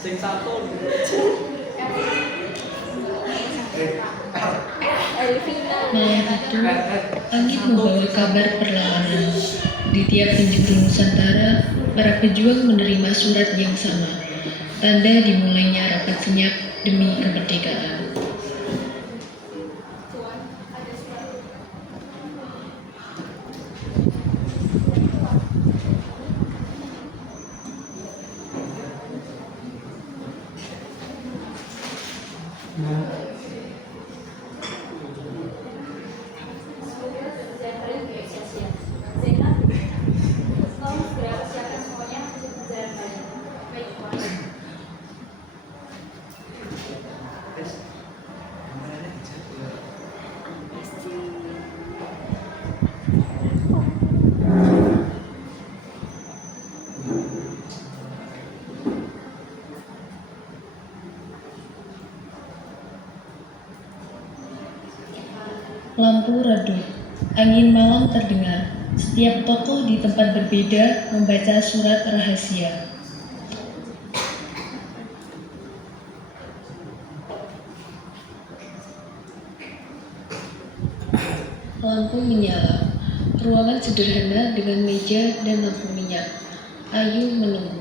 Sing satu. Malam itu, langit membawa kabar perlawanan. Di tiap penjuru Nusantara, para pejuang menerima surat yang sama, tanda dimulainya rapat senyap demi kemerdekaan. Lampu redup, angin malam terdengar. Setiap tokoh di tempat berbeda membaca surat rahasia. Lampu menyala. Ruangan sederhana dengan meja dan lampu minyak. Ayu menunggu.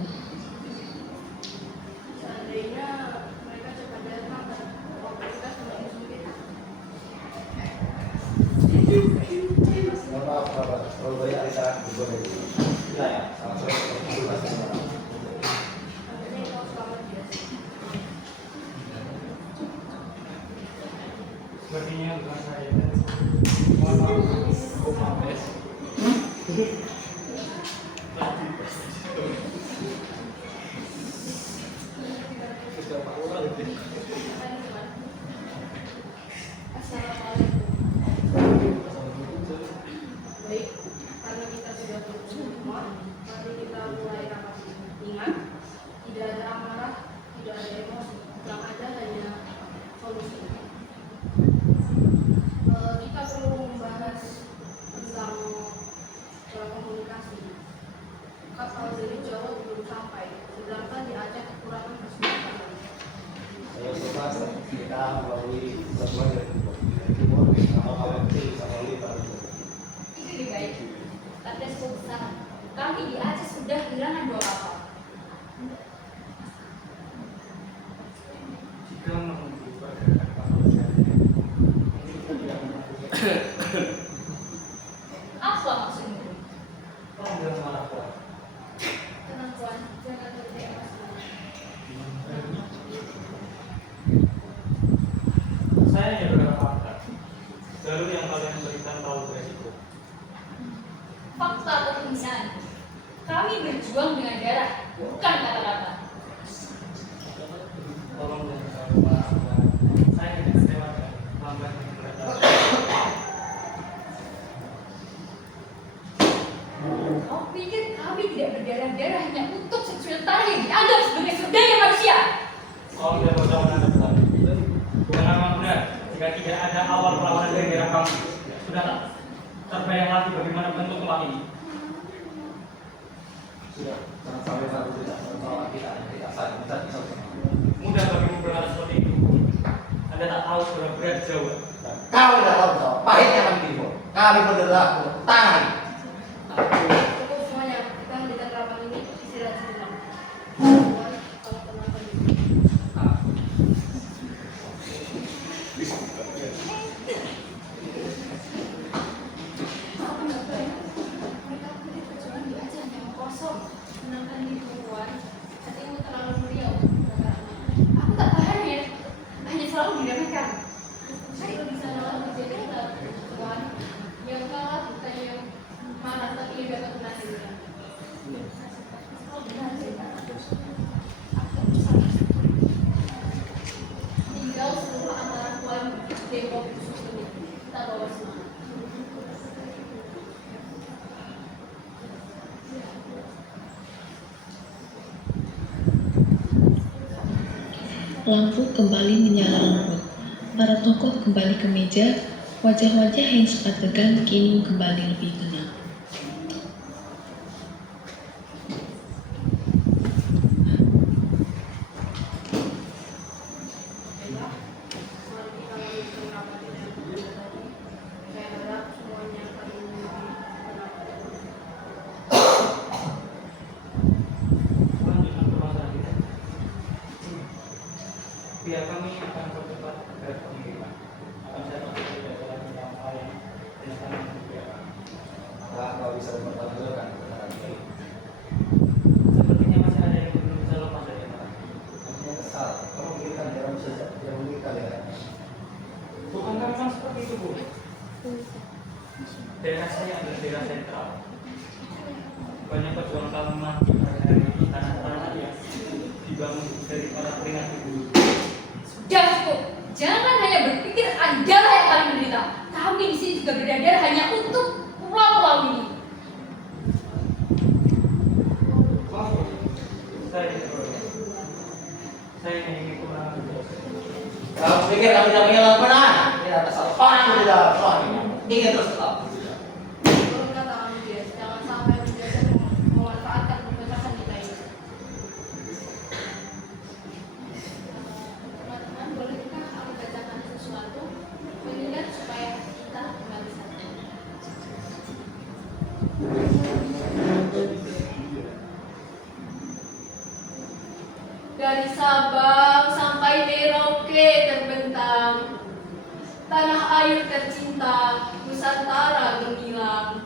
Sepertinya bukan saya. Baik, karena kita sudah berjumpa, mari kita mulai rapat ini. Ingat, tidak ada amarah, tidak ada emosi, yang ada hanya solusi. Kita perlu membahas tentang komunikasi. Kapal dari Jawa belum sampai, sedangkan di Aceh kekurangan kesempatan. Saya coba kita melalui sebuah dari timur, kapal kecil bisa melalui baru. Itu lebih baik. Tapi cukup besar. Kami di Aceh sudah kehilangan 2 kapal. Jika menunggu pergerakan kapal jari, mungkin kita tidak menunggu. Apa maksudmu? Tolong jangan marah, Tuan. Tenang Tuan, jangan terlalu Saya hanya beberapa fakta. Baru yang kalian berikan tahu beresiko. fakta atau penghinaan. Kami berjuang dengan darah, bukan kata-kata. Tolong jangan lupa. Saya tidak kecewa dengan lambat keberadaan. Kau pikir kami tidak berdarah-darah hanya untuk sementara yang dianggap sebagai serdaya manusia? Kau tidak tahu jawaban Anda, Tuan. Bukan memang benar jika tidak ada awal perlawanan dari daerah kamu. Sudah tak terbayang lagi bagaimana bentuk tempat ini. Sudah, jangan sampai satu tidak tertawa kita bisa. Mudah bagimu berkata seperti itu. Anda tak tahu seberapa berat Jawa. Kau tidak tahu Jawa, pahitnya kami timur. Kami berderah tangan. Cukup semuanya, kita hentikan rapat ini, istirahat sejenak. Kalau tenangkan diri. Mereka pilih perjuangan di Aceh yang kosong. Menangkan diri Tuan, hatimu terlalu mulia untuk berkata. Aku tak tahan ya, hanya selalu diremehkan. Ayo di sana menjadi Tuan, yang kalah bukan yang marah tapi yang dapat menasihkan. Oh benar sih. Tinggal seluruh antara Tuan Depok khusus ini. Kita bawa semangat. Lampu kembali menyala lembut. Para tokoh kembali ke meja. Wajah-wajah yang sempat tegang kini kembali lebih tenang. Mari kita lanjutkan rapat ini yang kedua tadi. Saya harap semuanya akan menjadi Lanjutkan permasalahan kita. Pihak kami akan berdebat terkait pengiriman. Akan saya pakai tidak jalan yang lain dan akan memperlihatkan. Kalau bisa mempertanggungjawabkan kebenaran ini. Sepertinya masih ada yang belum bisa lepas dari antara. Artinya kesal. Kamu pikirkan jangan bisa jangan memikirkan ya. Bukankah memang seperti itu, Bu? Daerah saya adalah daerah sentral. Banyak pejuang kaum mati pada hari ini tanah-tanah yang dibangun dari para peringati dulu. Sudah cukup. Jangan hanya berpikir Anda yang paling menderita. Kami di sini juga berdadar hanya untuk pulau-pulau ini. Maaf, Bu. Saya ingin kurang lebih. Kamu pikir kami tidak punya laporan? Ini atas orang di dalam soal ini. Ingin terus tetap. Turun kata kami guys, jangan sampai menjadi memanfaatkan kebebasan kita ini. Teman-teman, bolehkah aku bacakan sesuatu? Mengingat supaya kita nggak bisa. Dari Sabang sampai Merauke terbentang, tanah air tercinta, Nusantara gemilang.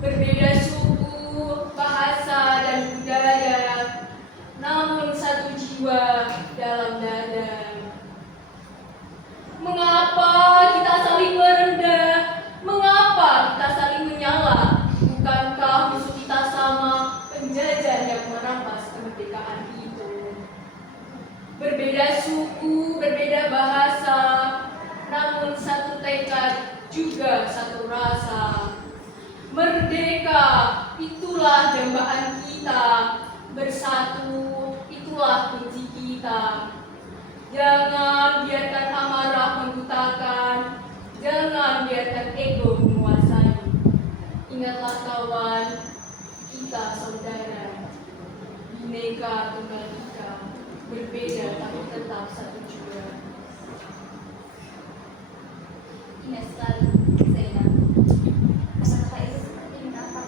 Berbeda suku, bahasa, dan budaya, namun satu jiwa dalam dada. Mengapa kita saling merendah? Mengapa kita saling menyala? Bukankah musuh kita sama, penjajah yang merampas kemerdekaan itu? Berbeda suku, berbeda bahasa, namun satu tekad, juga satu rasa. Merdeka, itulah dambaan kita. Bersatu, itulah kunci kita. Jangan biarkan amarah membutakan, jangan biarkan ego menguasai. Ingatlah kawan, kita saudara. Bineka Tunggal Ika, berbeda tapi tetap satu jua. Ingat sekali, Zainab. Kata-kata itu seperti mendapat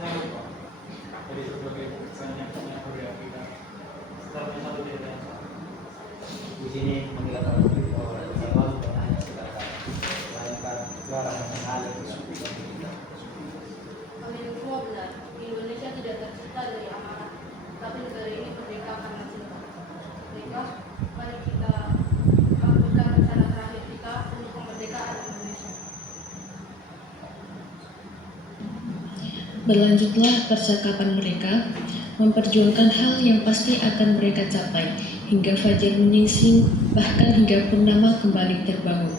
Saya lupa. Dari berbagai banyaknya budaya kita, satu satu daerah. Di sini mengingatkan diri bahwa zaman bukan hanya sekedar melainkan negara yang mengalir ke suku dan kita. Kami semua benar, Indonesia tidak tercipta dari amarah, tapi negara ini merdeka karena cinta. Merdeka, mari kita lakukan rencana terakhir kita untuk kemerdekaan Indonesia. Berlanjutlah percakapan mereka, memperjuangkan hal yang pasti akan mereka capai, hingga fajar menyingsing, bahkan hingga purnama kembali terbangun.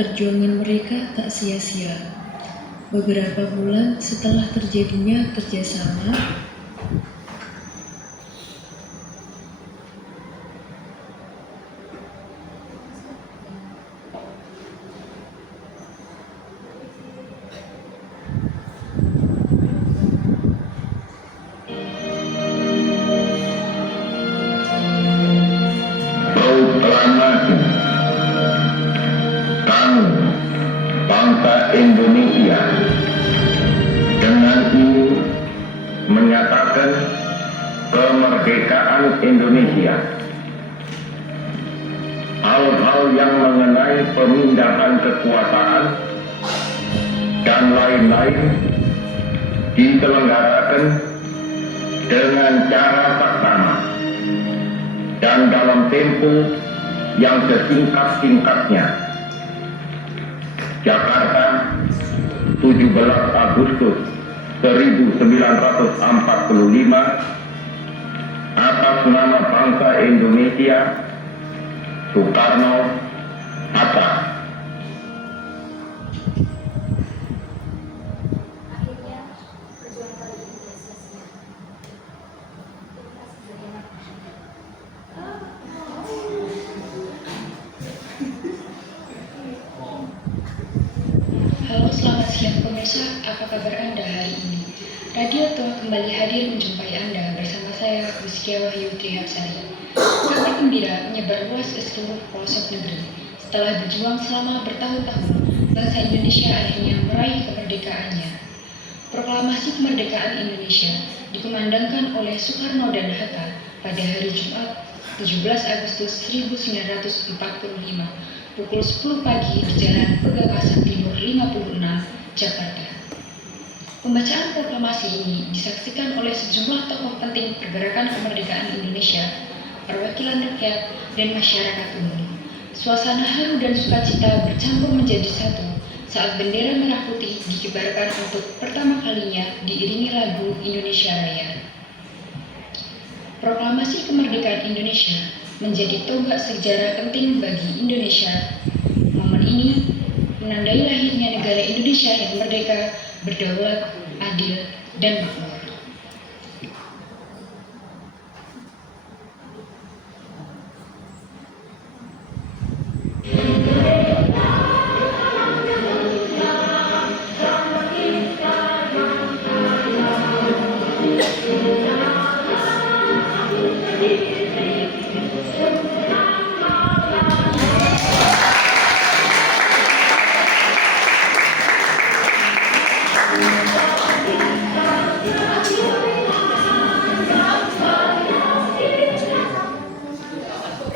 Perjuangan mereka tak sia-sia. Beberapa bulan setelah terjadinya kerjasama, proklamasi kami bangsa Indonesia dengan ini menyatakan kemerdekaan Indonesia. Hal-hal yang mengenai pemindahan kekuasaan dan lain-lain diselenggarakan dengan cara saksama dan dalam tempo yang sesingkat-singkatnya. Jakarta, 17 Agustus 1945. Atas nama bangsa Indonesia, Soekarno, Hatta. Akhirnya perjuangan kali ini sia-sia. Terima kasih banyak. Halo, selamat siang pemirsa, apa kabar Anda hari ini? Radio telah kembali hadir menjumpai Anda bersama saya, Rizkia Wahyu Trihapsari. Kabar gembira menyebar luas ke seluruh pelosok negeri. Setelah berjuang selama bertahun-tahun, bangsa Indonesia akhirnya meraih kemerdekaannya. Proklamasi kemerdekaan Indonesia dikumandangkan oleh Soekarno dan Hatta pada hari Jumat 17 Agustus 1945 pukul 10 pagi di Jalan Pegawasan Timur 56, Jakarta. Pembacaan proklamasi ini disaksikan oleh sejumlah tokoh penting pergerakan kemerdekaan Indonesia, perwakilan rakyat, dan masyarakat umum. Suasana haru dan sukacita bercampur menjadi satu saat bendera merah putih dikibarkan untuk pertama kalinya diiringi lagu Indonesia Raya. Proklamasi kemerdekaan Indonesia menjadi tonggak sejarah penting bagi Indonesia. Momen ini menandai lahirnya negara Indonesia yang merdeka, berdaulat, adil, dan makmur.